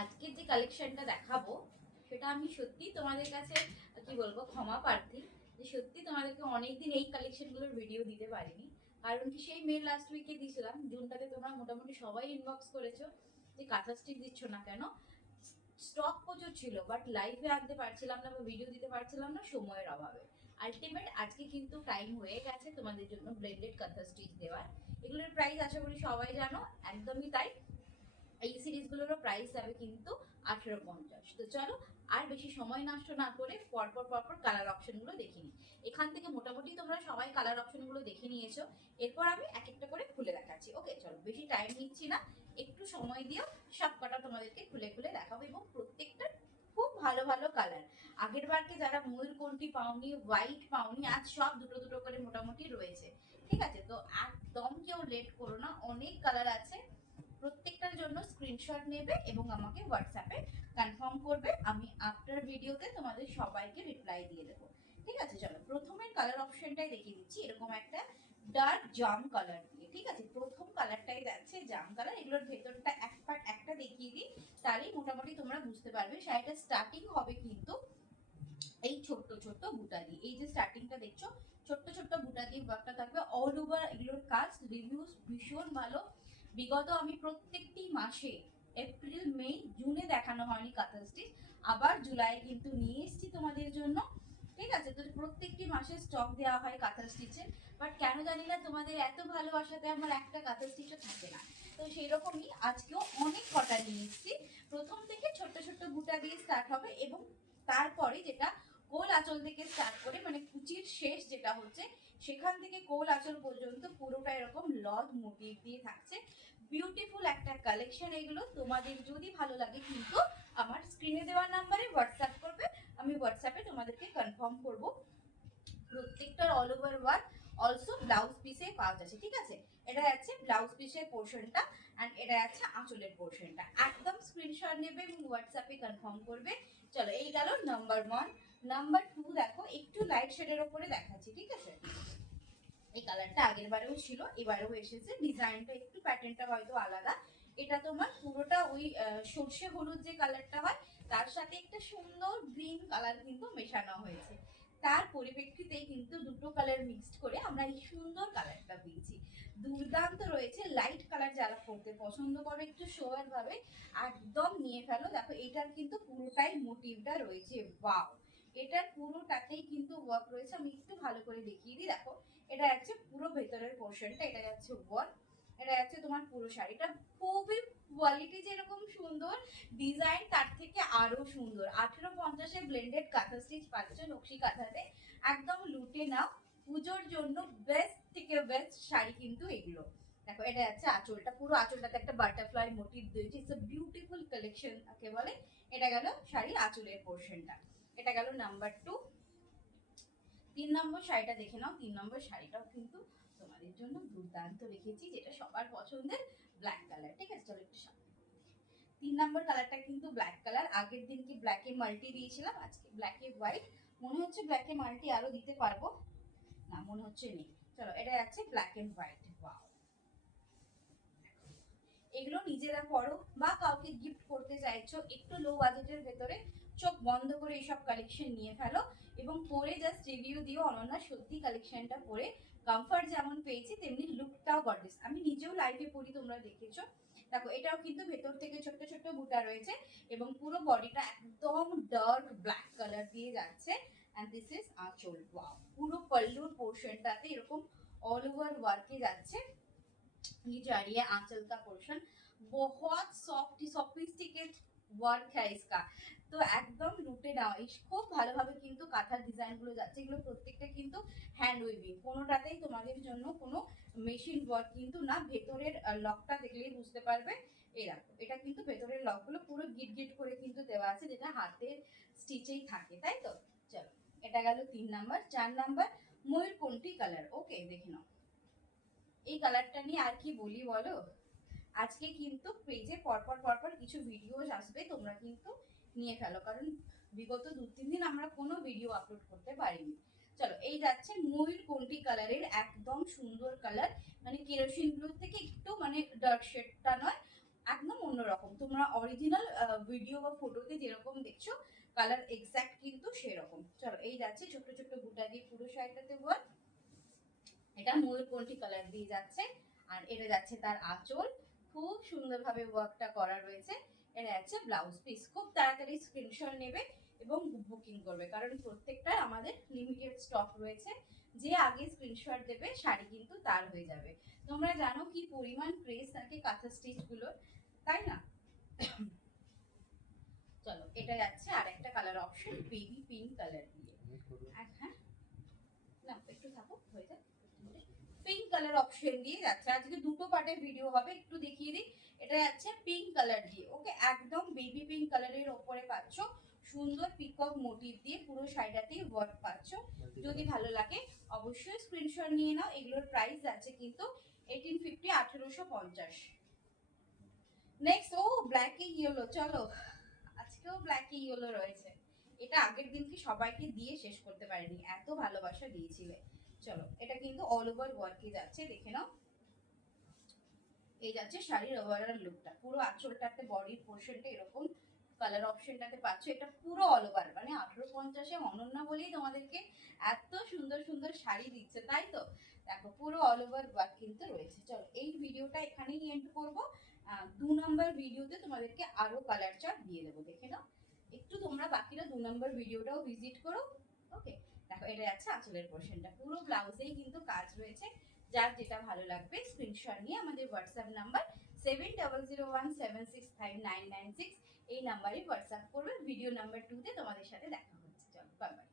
আজকের যে কালেকশনটা দেখাবো সেটা আমি সত্যি তোমাদের কাছে কি বলবো ক্ষমা প্রার্থী যে সত্যি তোমাদেরকে অনেকদিন এই কালেকশনগুলোর ভিডিও দিতে পারিনি। কারণ কি সেই মে লাস্ট উইকে দিয়েছিলাম, জুনটাতে তোমরা মোটামুটি সবাই ইনবক্স করেছো যে কাঁথা স্টিচ দিচ্ছ না কেন। স্টক প্রচুর ছিল বাট লাইভে আনতে পারছিলাম না বা ভিডিও দিতে পারছিলাম না সময়ের অভাবে। আলটিমেট আজকে কিন্তু টাইম হয়ে গেছে তোমাদের জন্য ব্লেন্ডেড কাঁথা স্টিচ দেওয়ার। এগুলোর প্রাইস আশা করি সবাই জানো, একদমই তাই। এই সিরিজগুলোরও প্রাইস যাবে কিন্তু 1850। তো চলো আর বেশি সময় নষ্ট না করে পরপর পরপর কালার অপশনগুলো দেখে নিই। এখান থেকে মোটামুটি তোমরা সবাই কালার অপশনগুলো দেখে নিয়েছো, এরপর আমি এক একটা করে খুলে দেখাচ্ছি। ওকে চলো, বেশি টাইম নিচ্ছি না, একটু সময় দিও, সব কটা তোমাদেরকে খুলে খুলে দেখাবো এবং প্রত্যেকটা খুব ভালো ভালো কালার। আগের বারকে যারা ময়ূরকণ্ঠী পাওনি, হোয়াইট পাওনি, আজ সব দুটো দুটো করে মোটামুটি রয়েছে। ঠিক আছে, তো একদম কেউ লেট করো না, অনেক কালার আছে। প্রত্যেকটার জন্য স্ক্রিনশট নেবে এবং আমাকে হোয়াটসঅ্যাপে কনফার্ম করবে। আমি আফটার ভিডিওতে তোমাদের সবাইকে রিপ্লাই দিয়ে দেবো। ঠিক আছে, চলো প্রথমের কালার অপশনটাই দেখিয়ে দিচ্ছি, এরকম একটা ডার্ক জাম কালার দিয়ে। ঠিক আছে, প্রথম কালারটাই যাচ্ছে জাম কালার। এগুলোর ভেতরটা এক পার্ট একটা দেখিয়ে দিই, তাহলেই মোটামুটি তোমরা বুঝতে পারবে। শাড়িটা স্টার্টিং হবে কিন্তু এই ছোট্ট ছোট্ট বুটা দিয়ে। এই যে স্টার্টিংটা দেখছো, ছোট্ট ছোট্ট বুটা দিয়ে ওয়ার্কটা থাকবে অল ওভার। এগুলোর কাজ রিভিউজ ভীষণ ভালো। বিগত আমি প্রত্যেকটি মাসে এপ্রিল মে জুনে দেখানো হয়নি কাঁথা স্টিচ, আবার জুলাই কিন্তু নিয়ে এসেছি তোমাদের জন্য। ঠিক আছে, তো প্রত্যেকটি মাসে স্টক দেওয়া হয় কাঁথা স্টিচের, বাট কেন জানি না তোমাদের এত ভালোবাসাতে আমার একটা কাঁথা স্টিচও থাকে না। তো সেই রকমই আজকেও অনেক কটা নিয়ে এসেছি। প্রথম থেকে ছোট্ট ছোট্ট বুটা দিয়ে স্টার্ট হবে এবং তারপরে যেটা কোল আঁচল থেকে স্টার্ট করে মানে কুচির শেষ যেটা হচ্ছে সেখান থেকে কোল আঁচল পর্যন্ত পুরোটা এরকম লজ মোটিভ দিয়ে থাকছে। বিউটিফুল একটা কালেকশন এগুলো। তোমাদের যদি ভালো লাগে কিন্তু আমার স্ক্রিনে দেওয়া নাম্বারে হোয়াটসঅ্যাপ করবে, আমি হোয়াটসঅ্যাপে তোমাদেরকে কনফার্ম করব। প্রত্যেকটার all over work also blouse পিসে পাওয়া যাচ্ছে। ঠিক আছে, এটা যাচ্ছে ব্লাউজ পিসের পোর্শনটা অ্যান্ড এটা যাচ্ছে আঁচলের পোর্শনটা। একদম স্ক্রিনশট নেবে এবং হোয়াটসঅ্যাপে কনফার্ম করবে। চলো, এই গেল নাম্বার 1। নাম্বার 2 দেখো, একটু লাইট শেডের ওপরে দেখাচ্ছি। ঠিক আছে, এই কালারটা আগের বারেও ছিল, এবারেও এসেছে। ডিজাইনটা একটু প্যাটার্নটা হয়তো আলাদা। এটা তোমার পুরোটা ওই সর্ষে হলুদ যে কালারটা হয় তার সাথে একটা সুন্দর গ্রিন কালার কিন্তু মেশানো হয়েছে। তার পরিপ্রেক্ষিতে কিন্তু দুটো কালার মিক্সড করে আমরা এই সুন্দর কালারটা পেয়েছি। দুর্দান্ত রয়েছে। লাইট কালার যারা পরতে পছন্দ করে একটু সোয়ার ভাবে একদম নিয়ে ফেলো। দেখো এটার কিন্তু পুরোটাই মোটিভটা রয়েছে। ওয়াও, এটার পুরোটাতেই কিন্তু ওয়ার্ক রয়েছে। আমি একটু ভালো করে দেখিয়ে দিই। দেখো এটা যাচ্ছে পুরো ভেতরের পোর্শনটা, এটা যাচ্ছে ওয়ার্ক, এটা যাচ্ছে তোমার পুরো শাড়িটা। খুবই কোয়ালিটি যেরকম সুন্দর, ডিজাইন তার থেকে আরো সুন্দর। 1850-এ ব্লেন্ডেড কাঁথা স্টিচ পাচ্ছ নকশি কাঁথাতে, একদম লুটে নাও। পুজোর জন্য বেস্ট থেকে বেস্ট শাড়ি কিন্তু এগুলো। দেখো এটা যাচ্ছে আঁচলটা, পুরো আঁচলটাতে একটা বাটারফ্লাই মোটিভ দিয়েছে। ইটস আ বিউটিফুল কালেকশন কে বলে। এটা গেল শাড়ির আঁচলের পোর্শনটা। এটা গেল নাম্বার 2। 3 নম্বর শাড়িটা দেখে নাও। 3 নম্বর শাড়িটাও কিন্তু তোমাদের জন্য দুর্দান্ত রেখেছি, যেটা সবার পছন্দের ব্ল্যাক কালার। ঠিক আছে, চলো একটু সামনে। 3 নম্বর কালারটা কিন্তু ব্ল্যাক কালার। আগের দিন কি ব্ল্যাকে মাল্টি দিয়েছিলাম, আজকে ব্ল্যাকে হোয়াইট। মনে হচ্ছে ব্ল্যাকে মাল্টি আরো দিতে পারবো, না মনে হচ্ছে নেই। চলো, এটা যাচ্ছে ব্ল্যাক এন্ড হোয়াইট। ওয়াও, এগুলো নিজেরা পরো বা কাউকে গিফট করতে চাইছো একটু লো বাজেটের ভেতরে, চোখ বন্ধ করে এইসব কালেকশন নিয়ে ফেলো এবং পরে জাস্ট রিভিউ দিও। অনন্যা সত্যি কালেকশনটা পরে কমফর্ট যেমন পেয়েছি তেমনি লুকটাও গর্জিয়াস। আমি নিজেও লাইভে পরি, তোমরা দেখেছো। দেখো এটাও কিন্তু ভেতর থেকে ছোট্ট ছোট্ট বুটা রয়েছে এবং পুরো বডিটা একদম ডার্ক ব্ল্যাক কালার দিয়ে যাচ্ছে। এন্ড দিস ইজ আঁচল। ওয়াও, পুরো পল্লুর পোর্শনটাতে এরকম ऑल ओवर वर्क যাচ্ছে। ये जा रही है आंचल का पोर्शन, बहुत सॉफ्ट सॉफिस्टिकेट ওয়ার্ক है इसका। তো একদম লুটে নাও। এই খুব ভালোভাবে কিন্তু কাঁথার ডিজাইন গুলো যাচ্ছে। এগুলো প্রত্যেকটা কিন্তু হ্যান্ড উইভিং, কোনোটাতেই তোমাদের জন্য কোনো মেশিন ওয়ার্ক কিন্তু না। ভেতরের লকটা দেখলেই বুঝতে পারবে। এই দেখো, এটা কিন্তু ভেতরের লকগুলো পুরো গিট গিট করে কিন্তু দেওয়া আছে, যেটা হাতের স্টিচেই থাকে, তাই তো। চলো, এটা গেল 3 নাম্বার। 4 নাম্বার ময়ূরকণ্ঠী কালার। ওকে, দেখে নাও। এই কালারটা নিয়ে আর কি বলি বলো। আজকে কিন্তু পেজে পরপর পরপর কিছু ভিডিও আসবে, তোমরা কিন্তু নিয়ে ফেলো, কারণ বিগত 2-3 দিন আমরা কোনো ভিডিও আপলোড করতে পারিনি। চলো, এই যাচ্ছে ময়ূরকণ্ঠী কালারের একদম সুন্দর কালার, মানে কেরোসিন ব্লু থেকে একটু মানে ডার্ক শেডটা নয়, একদম অন্যরকম। তোমরা অরিজিনাল ভিডিও বা ফটোতে যেরকম দেখছো কালার এক্স্যাক্ট কিন্তু সেরকম। চলো এই যাচ্ছে ছোট ছোট বুটা দিয়ে পুরো শাড়িটাতে ওয়ার্ক। এটা ময়ূরকণ্ঠী কালার দিয়ে যাচ্ছে, আর এটা যাচ্ছে তার আঁচল, খুব সুন্দরভাবে ওয়ার্কটা করা রয়েছে। এটা যাচ্ছে ব্লাউজ পিস। খুব তাড়াতাড়ি স্ক্রিনশট নেবে এবং বুকিং করবে, কারণ প্রত্যেকটা আমাদের লিমিটেড স্টক রয়েছে। যে আগে স্ক্রিনশট দেবে শাড়ি কিন্তু তার হয়ে যাবে। তোমরা জানো কি পরিমাণ ক্রেজ থাকে কাঁথা স্টিচ গুলোর, তাই না? চলো এটা যাচ্ছে আর একটা colour option baby pink colour দিয়ে। হ্যাঁ না একটু থাকো, হয়ে যাক। পিঙ্ক কালার অপশন দিয়ে যাচ্ছে। আজকে দুটো পার্টের ভিডিও হবে, একটু দেখিয়ে দিই। এটা যাচ্ছে পিঙ্ক কালার দিয়ে, ওকে একদম বেবি পিঙ্ক কালারের ওপরে পাচ্ছ সুন্দর পিকক মোটিভ দিয়ে পুরো শাড়িটাতেই ওয়ার্ক পাচ্ছ। যদি ভালো লাগে অবশ্যই স্ক্রিনশট নিয়ে নাও। এগুলোর প্রাইস আছে কিন্তু 1850, 1850। নেক্সট ও ব্ল্যাক ইয়েলো, চলো আজকেও ব্ল্যাক ইয়েলো রয়েছে। এটা আগের দিনকে সবাইকে দিয়ে শেষ করতে পারেনি, এত ভালোবাসা দিয়েছিলে। চলো এটা কিন্তু অল ওভার ওয়ার্কে যাচ্ছে, দেখে নাও। এই যাচ্ছে শাড়ির ওভারঅল লুকটা, পুরো আঁচলটাতে বডির পোর্শনটা এরকম কালার অপশনটাতে পাচ্ছ। এটা পুরো অল ওভার, মানে 1850-এ অনন্যা বলেই তোমাদেরকে এত সুন্দর সুন্দর শাড়ি দিচ্ছে, তাই তো? দেখো পুরো অল ওভার ওয়ার্ক কিন্তু রয়েছে। চলো এই ভিডিওটা এখানেই এন্ড করবো। 2 নম্বর ভিডিওতে তোমাদেরকে আরো কালার চার্ট দিয়ে দেবো, দেখে নাও। একটু তোমরা বাকিরা 2 নম্বর ভিডিওটাও ভিজিট করো। ওকে দেখো এটা যাচ্ছে আঁচলের পোর্শনটা, পুরো ব্লাউজেই কিন্তু কাজ রয়েছে। যার যেটা ভালো লাগবে স্ক্রিনশট নিয়ে আমাদের হোয়াটসঅ্যাপ নাম্বার 7001765996 এই নাম্বারে হোয়াটসঅ্যাপ করবে। ভিডিও নাম্বার 2 তে তোমাদের সাথে দেখা হচ্ছে। চলো বাই বাই।